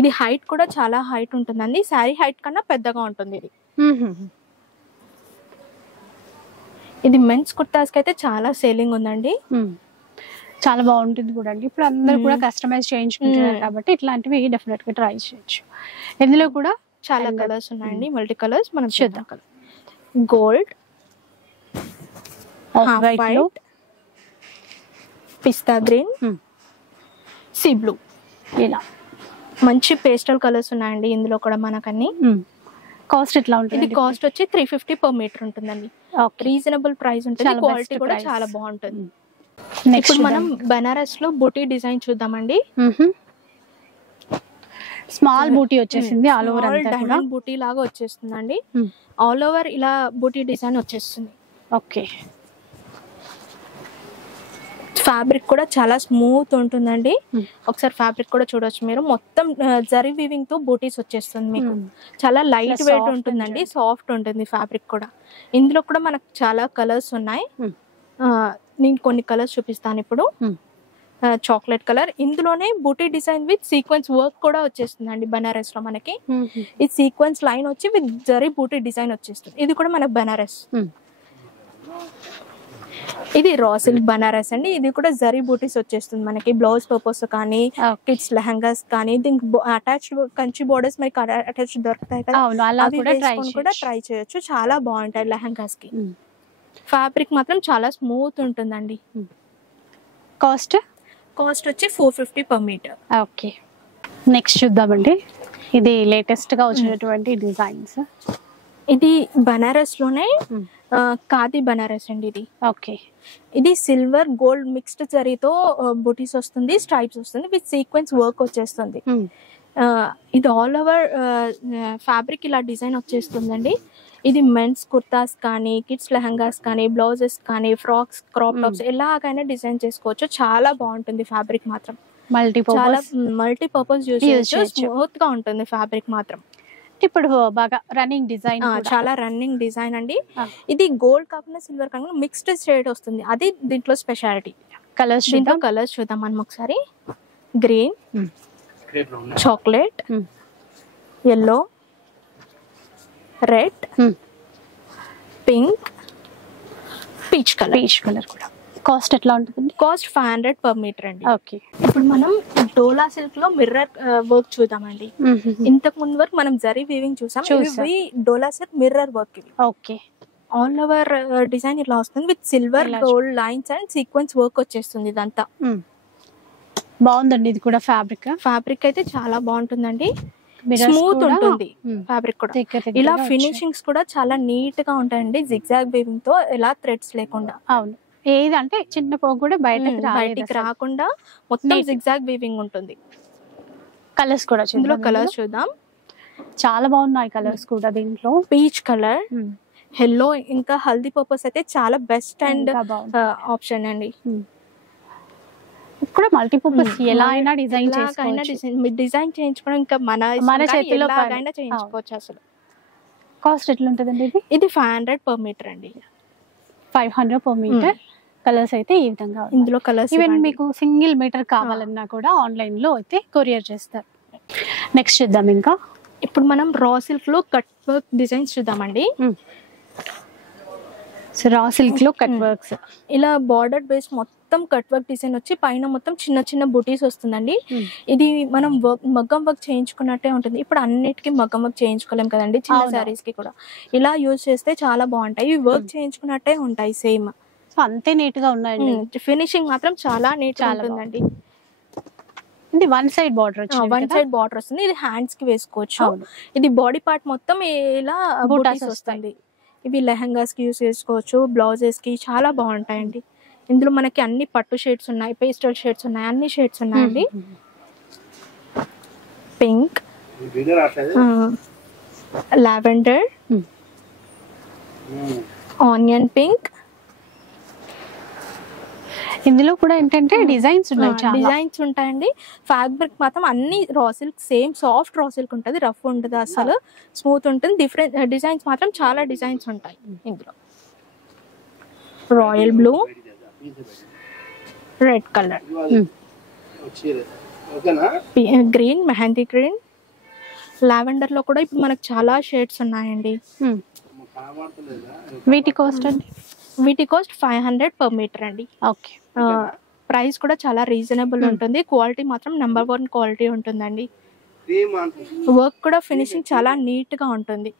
ఇది హైట్ కూడా చాలా హైట్ ఉంటుందండి, శారీ హైట్ కన్నా పెద్దగా ఉంటుంది. ఇది మెన్స్ కుర్తాస్ కి అయితే చాలా సేలింగ్ ఉందండి. చాలా బాగుంటుంది కూడా అండి. ఇప్పుడు అందరూ కూడా కస్టమైజ్ చేయించుకుంటున్నారు కాబట్టి ఇట్లాంటివి డెఫినెట్ గా ట్రై చేయొచ్చు. ఇందులో కూడా చాలా కలర్స్ ఉన్నాయండి, మల్టీ కలర్స్. మనం చూద్దాం. గోల్డ్, వైట్, పిస్తా గ్రీన్, సీ బ్లూ, ఇలా మంచి పేస్టల్ కలర్స్ ఉన్నాయండి ఇందులో కూడా మనకన్నీ. కాస్ట్ ఎట్లా ఉంటుంది? ఇది కాస్ట్ వచ్చి 350 per మీటర్ ఉంటుందండి. రీజనబుల్ ప్రైస్ ఉంటుంది, క్వాలిటీ కూడా చాలా బాగుంటుంది. ఇప్పుడు మనం బనారస్ లో బూటీ డిజైన్ చూద్దామండి. స్మాల్ బూటీ వచ్చేసింది, ఆల్ ఓవర్ డైమండ్ బూటీ లాగా వచ్చేస్తుందండి. ఆల్ ఓవర్ ఇలా బూటీ డిజైన్ వచ్చేస్తుంది. ఓకే. ఫ్యాబ్రిక్ కూడా చాలా స్మూత్ ఉంటుందండి. ఒకసారి ఫ్యాబ్రిక్ కూడా చూడొచ్చు మీరు. మొత్తం జరీ వీవింగ్ తో బూటీస్ వచ్చేస్తుంది మీకు. చాలా లైట్ వెయిట్ ఉంటుందండి, సాఫ్ట్ ఉంటుంది ఫ్యాబ్రిక్ కూడా. ఇందులో కూడా మనకు చాలా కలర్స్ ఉన్నాయి. నేను కొన్ని కలర్స్ చూపిస్తాను ఇప్పుడు. చాక్లెట్ కలర్, ఇందులోనే బూటీ డిజైన్ విత్ సీక్వెన్స్ వర్క్ కూడా వచ్చేస్తుందండి బనారస్ లో మనకి. ఈ సీక్వెన్స్ లైన్ వచ్చి విత్ జరీ బూటీ డిజైన్ వచ్చేస్తుంది. ఇది కూడా మనకు బనారస్. ఇది రా సిల్క్ బనారస్ అండి. ఇది కూడా జరీ బూటీస్ వచ్చేస్తుంది మనకి. బ్లౌజ్ పర్పస్ కానీ కిడ్స్ లెహంగాస్ కానీ దీనికి అటాచ్డ్ కంచి బోర్డర్స్ మనకి అటాచ్డ్ దొరుకుతాయి కదా, అవి వేసుకొని కూడా ట్రై చేయొచ్చు. చాలా బాగుంటాయి లెహంగాస్ కి. ఫ్యాబ్రిక్ మాత్రం చాలా స్మూత్ ఉంటుందండి. కాస్ట్ వచ్చి 450 per మీటర్. ఓకే. నెక్స్ట్ చూద్దామండి. ఇది లేటెస్ట్ గా వచ్చినటువంటి డిజైన్స్. ఇది బనారస్ లోనే ఖాదీ బనారస్ అండి ఇది. ఓకే. ఇది సిల్వర్ గోల్డ్ మిక్స్డ్ జరీతో బూటీస్ వస్తుంది, స్ట్రైప్స్ వస్తుంది, విత్ సీక్వెన్స్ వర్క్ వచ్చేస్తుంది. ఇది ఆల్ ఓవర్ ఫ్యాబ్రిక్ ఇలా డిజైన్ వచ్చేస్తుందండి. ఇది మెన్స్ కుర్తాస్ కానీ కిడ్స్ లెహంగాస్ కానీ బ్లౌజెస్ కానీ ఫ్రాక్స్ క్రాప్ టాప్స్ ఎలాగైనా డిజైన్ చేసుకోవచ్చు. చాలా బాగుంటుంది ఫ్యాబ్రిక్ మాత్రం. మల్టీపర్పస్ యూజ్ చేయొచ్చు. స్మూత్ గా ఉంటుంది ఫ్యాబ్రిక్ మాత్రం. ఇప్పుడు బాగా రన్నింగ్ డిజైన్, చాలా రన్నింగ్ డిజైన్ అండి. ఇది గోల్డ్ కాకుండా సిల్వర్ కాకుండా మిక్స్డ్ షేడ్ వస్తుంది, అది దీంట్లో స్పెషాలిటీ. కలర్స్ చూద్దాం మనం ఒకసారి. Green, chocolate, yellow, red, pink, peach colour కూడా. కాస్ట్ ఎట్లా ఉంటుంది? కాస్ట్ 500 per మీటర్ అండి. ఓకే. ఇప్పుడు మనం డోలా సిల్క్ లో మిర్రర్ వర్క్ చూద్దామండి. ఇంతకు ముందు వరకు మనం జరీ వీవింగ్ చూసాం, ఇవి డోలా సిల్క్ మిర్రర్ వర్క్. ఇవి ఓకే. ఆల్ ఓవర్ డిజైన్ ఇట్లా వస్తుంది with silver gold lines and sequence work వచ్చేస్తుంది. ఇదంతా బాగుందండి. ఇది కూడా ఫ్యాబ్రిక్ అయితే చాలా బాగుంటుందండి, స్మూత్ ఉంటుంది ఫ్యాబ్రిక్ కూడా. ఇలా ఫినిషింగ్స్ కూడా చాలా నీట్ గా ఉంటాయండి, జిగ్జాగ్ వీవింగ్ తో, ఇలా థ్రెడ్స్ లేకుండా. అవును. ఏదంటే చిన్న పోగు కూడా బయటికి రాకుండా మొత్తం జిగ్జాగ్ వీవింగ్ ఉంటుంది. కలర్స్ కూడా ఇందులో కలర్స్ చూద్దాం. చాలా బాగున్నాయి కలర్స్ కూడా. దీంట్లో పీచ్ కలర్, ఎల్లో, ఇంకా హల్దీ పర్పస్ అయితే చాలా బెస్ట్ అండ్ ఆప్షన్ అండి. కూడా మల్టీపర్పస్ ఎలా అయినా డిజైన్ చేసుకోవచ్చు. డిజైన్ చేయించుకోవడం ఇంకా మన చేతిలో చేయించుకోవచ్చు. అసలు కాస్ట్ ఎట్లా ఉంటుందండి ఇది? ఇది 500 per meter అండి. 500 per meter. కలర్స్ అయితే ఈ విధంగా ఇందులో కలర్స్ ఈవెన్ మీకు సింగిల్ మీటర్ కావాలన్నా కూడా ఆన్లైన్ లో అయితే కొరియర్ చేస్తారు. నెక్స్ట్ చూద్దాం. ఇంకా ఇప్పుడు మనం రా సిల్క్ లో కట్ వర్క్ డిజైన్స్ చూద్దామండి. సో రా సిల్క్ లో కట్ వర్క్స్ ఇలా బార్డర్ బేస్ మొత్తం కట్ వర్క్ డిజైన్ వచ్చి పైన మొత్తం చిన్న చిన్న బుటీస్ వస్తుందండి. ఇది మనం మగ్గం వర్క్ చేయించుకున్నట్టే ఉంటుంది. ఇప్పుడు అన్నిటికీ మగ్గం వర్క్ చేయించుకోలేం కదండి, చిన్న సారీస్ కి కూడా ఇలా యూజ్ చేస్తే చాలా బాగుంటాయి. ఇవి వర్క్ చేయించుకున్నట్టే ఉంటాయి సేమ్. సో అంతే నీట్ గా ఉన్నాయండి. ఫినిషింగ్ మాత్రం చాలా నీట్ గా ఉంటుందండి. ఇది వన్ సైడ్ బార్డర్ వస్తుంది. ఇది హ్యాండ్స్ కి వేసుకోవచ్చు. ఇది బాడీ పార్ట్ మొత్తం ఇలా బూటాస్ వస్తుంది. ఇవి లెహంగాస్ కి యూస్ చేసుకోవచ్చు, బ్లౌజెస్ కి చాలా బాగుంటాయండి. ఇందులో మనకి అన్ని పట్టు షేడ్స్ ఉన్నాయి, పేస్టల్ షేడ్స్ ఉన్నాయి, అన్ని షేడ్స్ ఉన్నాయండి. Pink, lavender, onion pink. ఇందులో కూడా ఏంటంటే డిజైన్స్ ఉన్నాయి, డిజైన్స్ ఉంటాయండి. ఫ్యాబ్రిక్ మాత్రం అన్ని raw silk same soft raw silk ఉంటుంది, రఫ్ ఉంటుంది, అసలు స్మూత్ ఉంటుంది. డిఫరెంట్ డిజైన్స్ మాత్రం చాలా డిజైన్స్ ఉంటాయి ఇందులో. Royal blue, red colour, green, mehndi green, lavender లో కూడా ఇప్పుడు మనకు చాలా షేడ్స్ ఉన్నాయండి. వీటి కాస్ట్ అండి? వీటి కాస్ట్ 500 per meter అండి. ఓకే. ప్రైస్ కూడా చాలా రీజనబుల్ ఉంటుంది. క్వాలిటీ మాత్రం నెంబర్ 1 క్వాలిటీ ఉంటుందండి. వర్క్ కూడా ఫినిషింగ్ చాలా నీట్ గా ఉంటుంది.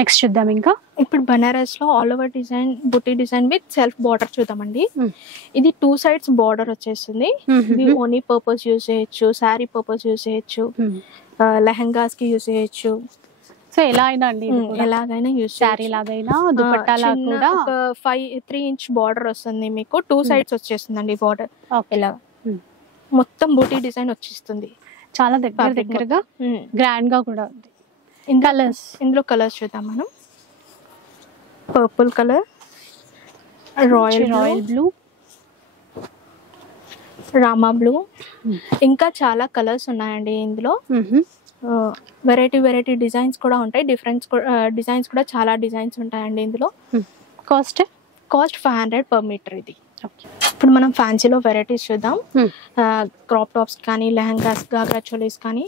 నెక్స్ట్ చూద్దాం. ఇంకా ఇప్పుడు బనారస్ లో all over design buti design with self border చూద్దామండి. ఇది 2 sides బార్డర్ వచ్చేస్తుంది. ఇది ఓనీ పర్పస్ యూజ్ చేయొచ్చు, శారీ పర్పస్ యూజ్ చేయొచ్చు, లెహంగాస్ కి యూజ్ చేయొచ్చు. సో ఎలా అయినా అండి, ఎలాగైనా యూజ్, శారీ లాగైనా దుపట్టాలా కూడా ఒక 3 inch బార్డర్ వస్తుంది మీకు. 2 sides వచ్చేస్తుందండి బార్డర్. ఇలా మొత్తం బూటీ డిజైన్ వచ్చేస్తుంది. చాలా దగ్గరగా గ్రాండ్ గా కూడా ఉంది. ఇందులో కలర్స్ చూద్దాం మనం. Purple colour, royal blue, Rama blue, ఇంకా చాలా కలర్స్ ఉన్నాయండి ఇందులో. వెరైటీ డిజైన్స్ కూడా ఉంటాయి. డిజైన్స్ కూడా చాలా డిజైన్స్ ఉంటాయండి ఇందులో. కాస్ట్ 500 per meter ఇది. ఇప్పుడు మనం ఫ్యాన్సీలో వెరైటీస్ చూద్దాం. క్రాప్ టాప్స్ కానీ, లెహంగాస్, గాగ్రా చోలీస్ కానీ.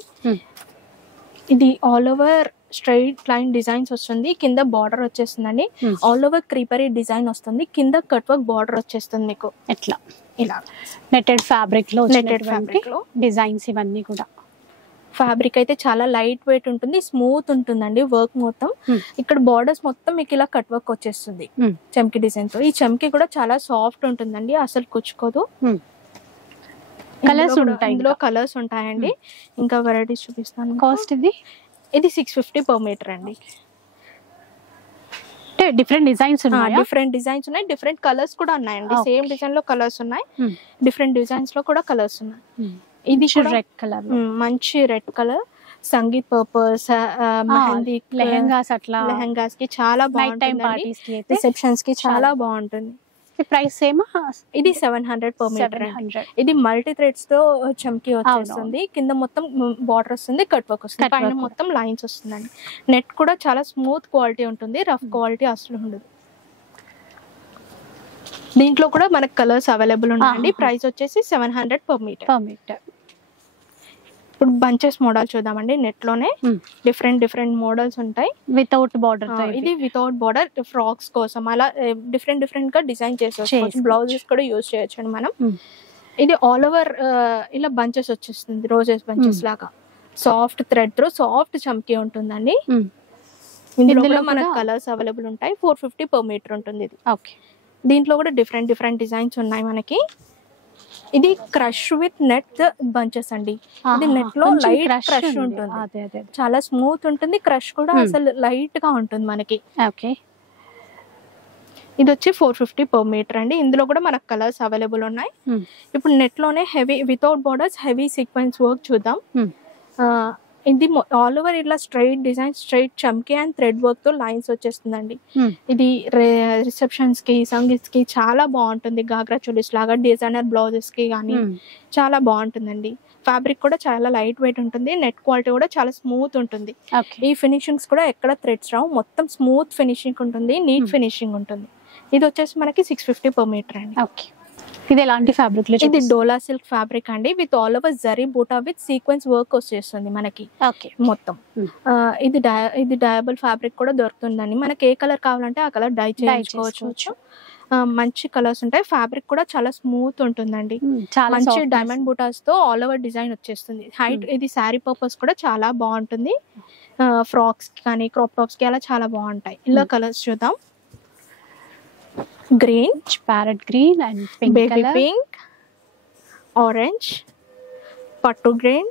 ఇది all over straight line designs వస్తుంది. కింద బార్డర్ వచ్చేస్తుందండి. ఆల్ ఓవర్ క్రీపరీ డిజైన్ వస్తుంది. కింద కట్ వర్క్ బార్డర్ వచ్చేస్తుంది మీకు. ఎట్లా ఇలా నెట్టెడ్ ఫ్యాబ్రిక్ లో డిజైన్స్ ఇవన్నీ కూడా. ఫ్యాబ్రిక్ అయితే చాలా లైట్ వెయిట్ ఉంటుంది, స్మూత్ ఉంటుందండి వర్క్ మొత్తం. ఇక్కడ బార్డర్స్ మొత్తం మీకు ఇలా కట్ వర్క్ వచ్చేస్తుంది చమ్కీ డిజైన్ తో. ఈ చమ్కీ కూడా చాలా సాఫ్ట్ ఉంటుందండి, అసలు కుచ్చుకోదు. కలర్స్ ఉంటాయి, ఇందులో కలర్స్ ఉంటాయండి. ఇంకా వెరైటీస్ చూపిస్తాను. కాస్ట్ ఇది 650 per meter అండి. డిఫరెంట్ డిజైన్స్ ఉన్నాయి, డిఫరెంట్ కలర్స్ కూడా ఉన్నాయండి. సేమ్ డిజైన్ లో కలర్స్ ఉన్నాయి, డిఫరెంట్ డిజైన్స్ లో కూడా కలర్స్ ఉన్నాయి. ఇది రెడ్ కలర్, మంచి red colour, sangeet purpose, mehndi lehengas, అట్లా లెహంగాస్ కి చాలా బాగుంటుంది, రిసెప్షన్స్ కి చాలా బాగుంటుంది. Price same. ఇది 700 per meter. ఇది మల్టీ థ్రెడ్స్ తో చమ్కీ వచ్చేస్తుంది. కింద మొత్తం బార్డర్ వస్తుంది, కట్ వర్క్ వస్తుంది, పైన మొత్తం లైన్స్ వస్తుందండి. నెట్ కూడా చాలా స్మూత్ క్వాలిటీ ఉంటుంది, రఫ్ క్వాలిటీ అసలు ఉండదు. దీంట్లో కూడా మనకు కలర్స్ అవైలబుల్ ఉన్నాయండి. ప్రైస్ వచ్చేసి 700 per meter. ఇప్పుడు బంచెస్ మోడల్ చూద్దామండి. నెట్ లోనే డిఫరెంట్ మోడల్స్ ఉంటాయి. వితౌట్ బార్డర్, ఇది వితౌట్ బార్డర్ ఫ్రాక్స్ కోసం అలా డిఫరెంట్ గా డిజైన్ చేసుకోవచ్చు. బ్లౌజెస్ కూడా యూజ్ చేయొచ్చు మనం. ఇది ఆల్ ఓవర్ ఇలా బంచెస్ వచ్చేస్తుంది, రోజెస్ బంచెస్ లాగా. సాఫ్ట్ థ్రెడ్ తో సాఫ్ట్ చమ్కీ ఉంటుందండి. ఇందులో మనకు కలర్స్ అవైలబుల్ ఉంటాయి. 450 per meter ఉంటుంది ఇది. ఓకే. దీంట్లో కూడా డిఫరెంట్ డిజైన్స్ ఉన్నాయి మనకి. ఇది క్రష్ విత్ నెట్ బంచెస్ అండి. ఇది నెట్ లో లైట్ క్రష్ ఉంటుంది, చాలా స్మూత్ ఉంటుంది. క్రష్ కూడా అసలు లైట్ గా ఉంటుంది మనకి. ఓకే. ఇది వచ్చి 450 per meter అండి. ఇందులో కూడా మనకు కలర్స్ అవైలబుల్ ఉన్నాయి. ఇప్పుడు నెట్ లోనే heavy without borders heavy sequence work చూద్దాం. ఇది ఆల్ ఓవర్ ఇట్లా స్ట్రైట్ డిజైన్, స్ట్రైట్ చమ్కీ అండ్ థ్రెడ్ వర్క్ తో లైన్స్ వచ్చేస్తుందండి. ఇది రిసెప్షన్స్ కి, సంగీత్స్ కి చాలా బాగుంటుంది. గాగ్రా చోలీస్ లాగా డిజైనర్ బ్లౌజెస్ కి కానీ చాలా బాగుంటుందండి. ఫ్యాబ్రిక్ కూడా చాలా లైట్ వెయిట్ ఉంటుంది. నెట్ క్వాలిటీ కూడా చాలా స్మూత్ ఉంటుంది. ఈ ఫినిషింగ్స్ కూడా ఎక్కడ థ్రెడ్స్ రావు, మొత్తం స్మూత్ ఫినిషింగ్ ఉంటుంది, నీట్ ఫినిషింగ్ ఉంటుంది. ఇది వచ్చేసి మనకి 650 per meter అండి. ఓకే, ఇది ఎలాంటి ఫ్యాబ్రిక్? ఇది డోలా సిల్క్ ఫ్యాబ్రిక్ అండి, విత్ ఆల్ ఓవర్ జరీ బూటా విత్ సీక్వెన్స్ వర్క్ వచ్చేస్తుంది మనకి మొత్తం. ఇది డయబుల్ ఫ్యాబ్రిక్ కూడా దొరుకుతుందండి. మనకి ఏ కలర్ కావాలంటే ఆ కలర్ డై చేసుకోవచ్చు. మంచి కలర్స్ ఉంటాయి. ఫ్యాబ్రిక్ కూడా చాలా స్మూత్ ఉంటుందండి. మంచి డైమండ్ బూటాస్ తో ఆల్ ఓవర్ డిజైన్ వచ్చేస్తుంది. హైట్ ఇది శారీ పర్పస్ కూడా చాలా బాగుంటుంది. ఫ్రాక్స్ కి కానీ క్రాప్ టాప్స్ కి అలా చాలా బాగుంటాయి. ఇలా కలర్స్ చూద్దాం. Green, parrot green and baby pink, orange, పట్టు గ్రీన్,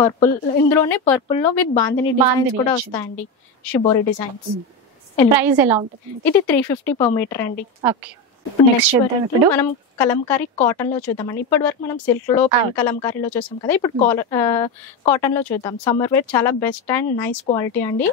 పర్పుల్. ఇందులోనే పర్పుల్ లో విత్ బాందిని డిజైన్స్ కూడా వస్తాయండి, షిబోరి డిజైన్స్. ప్రైస్ ఎలా ఉంటుంది? ఇది 350 per meter అండి. ఓకే, నెక్స్ట్ మనం కలంకారీ కాటన్ లో చూద్దామండి. ఇప్పటి వరకు మనం సిల్క్ లో, కలంకారీలో చూసాం కదా, ఇప్పుడు కాటన్ లో చూద్దాం. సమ్మర్ వేర్ చాలా బెస్ట్ అండ్ నైస్ క్వాలిటీ అండి.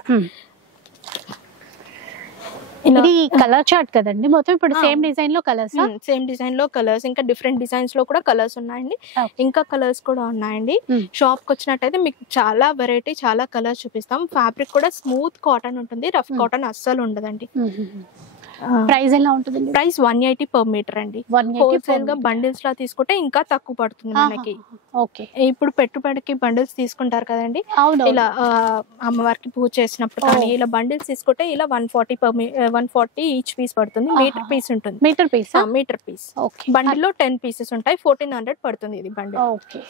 ఇది కలర్ చార్ట్ కదండి మొత్తం. ఇప్పుడు సేమ్ డిజైన్ లో కలర్స్, సేమ్ డిజైన్ లో కలర్స్, ఇంకా డిఫరెంట్ డిజైన్స్ లో కూడా కలర్స్ ఉన్నాయండి. ఇంకా కలర్స్ కూడా ఉన్నాయండి. షాప్ కి వచ్చినట్టయితే మీకు చాలా వెరైటీ, చాలా కలర్స్ చూపిస్తాం. ఫ్యాబ్రిక్ కూడా స్మూత్ కాటన్ ఉంటుంది, రఫ్ కాటన్ అస్సలు ఉండదండి. ప్రైస్ ఎలా ఉంటుంది? ప్రైస్ 180 per meter అండి. హోల్సేల్ గా బండిల్స్ లా తీసుకుంటే ఇంకా తక్కువ పడుతుంది మనకి. ఓకే, ఇప్పుడు పెట్టుబడికి బండిల్స్ తీసుకుంటారు కదండి, ఇలా అమ్మవారికి పూజ చేసినప్పుడు కానీ ఇలా బండిల్స్ తీసుకుంటే ఇలా 140 ఈచ్ పీస్ పడుతుంది. మీటర్ పీస్ ఉంటుంది. మీటర్ పీస్ బండిల్ లో 10 pieces ఉంటాయి. 1400 పడుతుంది ఇది బండిల్. ఓకే,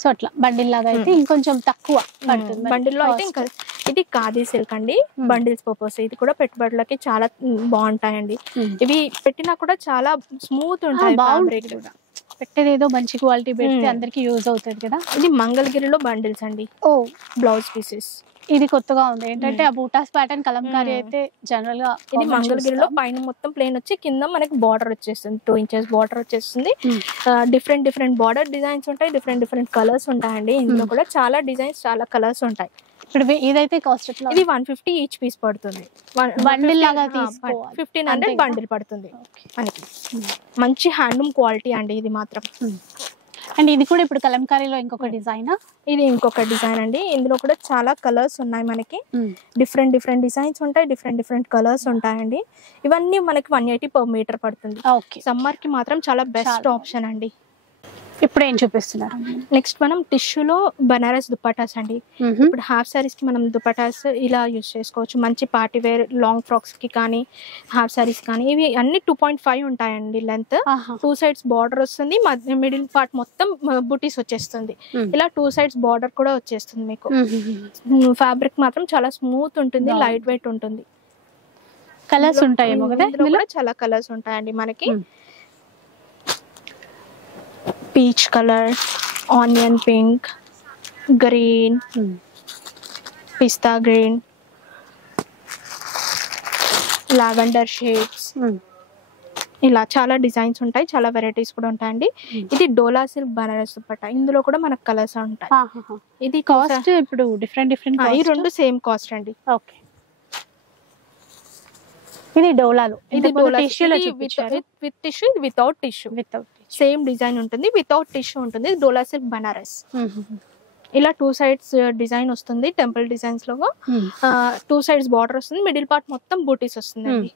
సో అట్లా బండిల్ లాగా అయితే ఇంకొంచెం తక్కువ పడుతుంది. బండిల్ లో అయితే ఇంకా ఇది ఖాదీ సిల్క్ అండి, బండిల్స్ పర్పస్. ఇది కూడా పెట్టుబడులకి చాలా బాగుంటాయండి. ఇవి పెట్టినా కూడా చాలా స్మూత్ ఉంటాయి. పెట్టేది ఏదో మంచి క్వాలిటీ పెడితే అందరికి యూజ్ అవుతుంది కదా. ఇది మంగళగిరిలో బండిల్స్ అండి, బ్లౌజ్ పీసెస్. ఇది కొత్తగా ఉంది ఏంటంటే ఆ బూటాస్ ప్యాటర్న్ కలంకారీ అయితే జనరల్ గా. ఇది మంగళగిరిలో పైన మొత్తం ప్లేన్ వచ్చి కింద మనకి బార్డర్ వచ్చేస్తుంది, 2 inches బార్డర్ వచ్చేస్తుంది. డిఫరెంట్ బార్డర్ డిజైన్స్ ఉంటాయి, డిఫరెంట్ కలర్స్ ఉంటాయండి. ఇందులో కూడా చాలా డిజైన్స్, చాలా కలర్స్ ఉంటాయి. ఇప్పుడు ఇదైతే కాస్ట్ ఇది 150 ఈచ్ పీస్ పడుతుంది. బండిల్ లాగా 1500 బండిల్ పడుతుంది మనకి. మంచి హ్యాండ్లూమ్ క్వాలిటీ అండి ఇది మాత్రం. అండ్ ఇది కూడా ఇప్పుడు కలంకారీలో ఇంకొక డిజైన్. ఇది ఇంకొక డిజైన్ అండి. ఇందులో కూడా చాలా కలర్స్ ఉన్నాయి మనకి. డిఫరెంట్ డిజైన్స్ ఉంటాయి, డిఫరెంట్ కలర్స్ ఉంటాయండి. ఇవన్నీ మనకి 180 per meter పడుతుంది. సమ్మర్ కి మాత్రం చాలా బెస్ట్ ఆప్షన్ అండి. ఇప్పుడు ఏం చూపిస్తున్నారు? నెక్స్ట్ మనం టిష్యూలో బనారస్ దుపట్టాస్ అండి. ఇప్పుడు హాఫ్ సారీస్ కి మనం దుపట్టాస్ ఇలా యూజ్ చేసుకోవచ్చు. మంచి పార్టీ వేర్ లాంగ్ ఫ్రాక్స్ కి కానీ, హాఫ్ సారీస్ కానీ. ఇవి అన్ని 2.5 ఉంటాయండి లెంత్. 2 sides బార్డర్ వస్తుంది, మిడిల్ పార్ట్ మొత్తం బుటీస్ వచ్చేస్తుంది. ఇలా 2 sides బార్డర్ కూడా వచ్చేస్తుంది మీకు. ఫ్యాబ్రిక్ మాత్రం చాలా స్మూత్ ఉంటుంది, లైట్ వెయిట్ ఉంటుంది. కలర్స్ ఉంటాయేమో కదా, ఇందులో చాలా కలర్స్ ఉంటాయండి మనకి. Peach colour, onion pink, green, pista green, lavender shades, ఇలా చాలా డిజైన్స్ ఉంటాయి, చాలా వెరైటీస్ కూడా ఉంటాయండి. ఇది డోలా సిల్క్ బనారస్ దుపట్టా. ఇందులో కూడా మనకు కలర్స్ ఉంటాయి. ఇది కాస్ట్ ఇప్పుడు డిఫరెంట్ ఈ రెండు సేమ్ కాస్ట్ అండి. ఓకే, ఇది డోలాలో. ఇది విత్ టిష్యూ, ఇది వితౌట్ టిష్యూ. సేమ్ డిజైన్ ఉంటుంది, వితౌట్ టిష్యూ ఉంటుంది. డోలా సిల్క్ బనారస్. ఇలా 2 sides డిజైన్ వస్తుంది, టెంపుల్ డిజైన్స్ లో 2 sides బార్డర్ వస్తుంది, మిడిల్ పార్ట్ మొత్తం బూటీస్ వస్తుంది.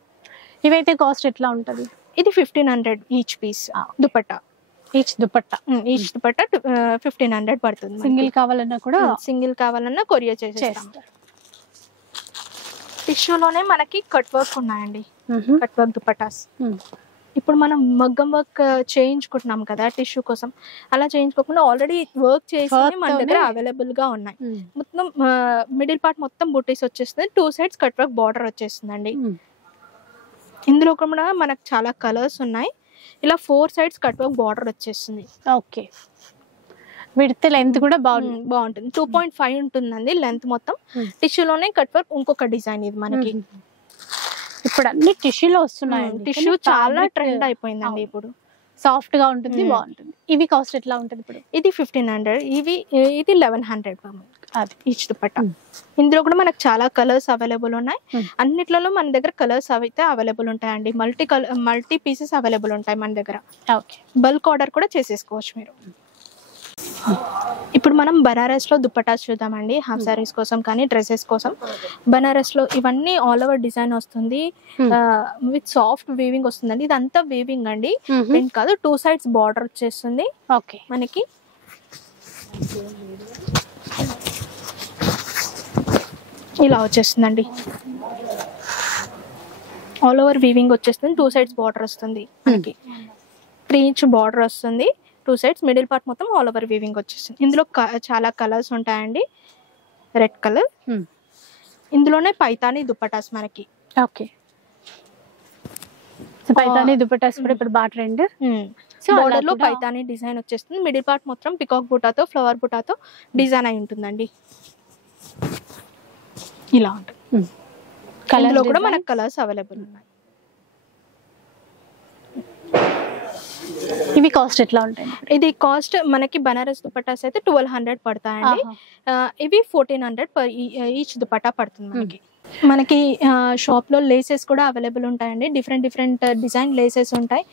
ఇవైతే కాస్ట్ ఎట్లా ఉంటది? ఇది 1500 each piece dupatta. Each dupatta 1500 పడుతుంది. సింగిల్ కావాలన్నా కొరియర్ చేసేస్తాం. టిష్యూలోనే మనకి కట్ వర్క్ ఉన్నాయండి, కట్ వర్క్ దుపట్టాస్. ఇప్పుడు మనం మగ్గం వర్క్ చేయించుకుంటున్నాం కదా టిష్యూ కోసం, అలా చేయించుకోకుండా ఆల్రెడీ వర్క్ చేసి మన దగ్గర అవైలబుల్ గా ఉన్నాయి. మొత్తం మిడిల్ పార్ట్ మొత్తం బుటీస్ వచ్చేస్తుంది, 2 sides కట్ వర్క్ బార్డర్ వచ్చేస్తుందండి. ఇందులో కూడా మనకు చాలా కలర్స్ ఉన్నాయి. ఇలా 4 sides కట్ వర్క్ బార్డర్ వచ్చేస్తుంది. ఓకే, విడ్త్ లెంత్ కూడా బాగుంటుంది. 2.5 ఉంటుందండి లెంత్ మొత్తం. టిష్యూలోనే కట్ వర్క్ ఇంకొక డిజైన్ ఇది మనకి. ఇప్పుడు అన్ని టిష్యూలో వస్తున్నాయి. టిష్యూ చాలా ట్రెండ్ అయిపోయిందండి. ఇప్పుడు సాఫ్ట్ గా ఉంటుంది, బాగుంటుంది. ఇవి కాస్ట్ ఎట్లా ఉంటుంది? ఇప్పుడు ఇది 1500, ఇది 1100. అది ఈచ్ దుపట్టా. ఇందులో కూడా మనకు చాలా కలర్స్ అవైలబుల్ ఉన్నాయి. అన్నిట్లలో మన దగ్గర కలర్స్ అయితే అవైలబుల్ ఉంటాయండి. మల్టీ పీసెస్ అవైలబుల్ ఉంటాయి మన దగ్గర. ఓకే. బల్క్ ఆర్డర్ కూడా చేసేసుకోవచ్చు మీరు. ఇప్పుడు మనం బనారస్లో దుపట్టాస్ చూద్దామండి. హాఫ్ సారీస్ కోసం కానీ డ్రెస్సెస్ కోసం. బనారస్లో ఇవన్నీ ఆల్ ఓవర్ డిజైన్ వస్తుంది, విత్ సాఫ్ట్ వీవింగ్ వస్తుందండి. ఇదంతా వీవింగ్ అండి, ప్రింట్ కాదు. 2 sides బార్డర్ వచ్చేస్తుంది. ఓకే. మనకి ఇలా వచ్చేస్తుందండి. ఆల్ ఓవర్ వీవింగ్ వచ్చేస్తుంది. 2 sides బార్డర్ వస్తుంది మనకి. 3 inch బార్డర్ వస్తుంది. 2 sides మిడిల్ పార్ట్ మొత్తం ఆల్ ఓవర్ వీవింగ్ వచ్చేస్తుంది. ఇందులో చాలా కలర్స్ ఉంటాయండి. రెడ్ కలర్, ఇందులోనే పైతాని దుపట్టాస్ మనకి. ఓకే. పైతాని దుపట్టాస్ కూడా ఇప్పుడు బాగా ట్రెండ్. సో బార్డర్ లో పైతాని డిజైన్ వచ్చేస్తుంది. మిడిల్ పార్ట్ మొత్తం పికాక్ బుటాతో, ఫ్లవర్ బుటాతో డిజైన్ అయి ఉంటుందండి. ఇలా ఉంటుంది. కలర్లో కూడా మనకు కలర్స్ అవైలబుల్ ఉన్నాయి. ఇవి కాస్ట్ ఎట్లా ఉంటాయి? ఇది కాస్ట్ మనకి బనారస్ దుపట్టాస్ అయితే 1200 పడతాయండి. ఇవి 1400 పర్ ఈచ్ దుపట్టా పడుతుంది మనకి. షాప్ లో లేసెస్ కూడా అవైలబుల్ ఉంటాయండి. డిఫరెంట్ డిజైన్ లేసెస్ ఉంటాయి.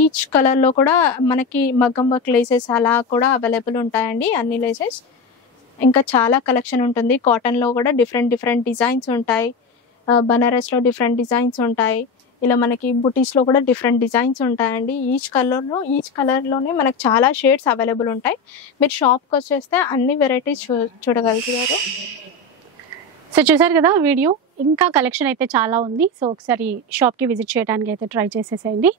ఈచ్ కలర్ లో కూడా మనకి మగ్గం వర్క్ లేసెస్ అలా కూడా అవైలబుల్ ఉంటాయండి, అన్ని లేసెస్. ఇంకా చాలా కలెక్షన్ ఉంటుంది. కాటన్ లో కూడా డిఫరెంట్ డిజైన్స్ ఉంటాయి. బనారస్ లో డిఫరెంట్ డిజైన్స్ ఉంటాయి. ఇలా మనకి బుటీస్ లో కూడా డిఫరెంట్ డిజైన్స్ ఉంటాయండి. ఈచ్ కలర్ లోనే మనకు చాలా షేడ్స్ అవైలబుల్ ఉంటాయి. మీరు షాప్కి వచ్చేస్తే అన్ని వెరైటీస్ చూడగలుగుతారు. సో చూసారు కదా వీడియో. ఇంకా కలెక్షన్ అయితే చాలా ఉంది. సో ఒకసారి షాప్కి విజిట్ చేయడానికి అయితే ట్రై చేసేసేయండి.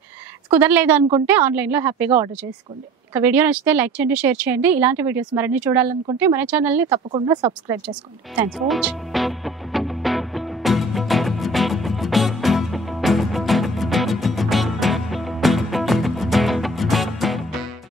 కుదరలేదు అనుకుంటే ఆన్లైన్లో హ్యాపీగా ఆర్డర్ చేసుకోండి. ఇక వీడియో నచ్చితే లైక్ చేయండి, షేర్ చేయండి. ఇలాంటి వీడియోస్ మరిన్ని చూడాలనుకుంటే మన ఛానల్ని తప్పకుండా సబ్స్క్రైబ్ చేసుకోండి. Thanks for watching.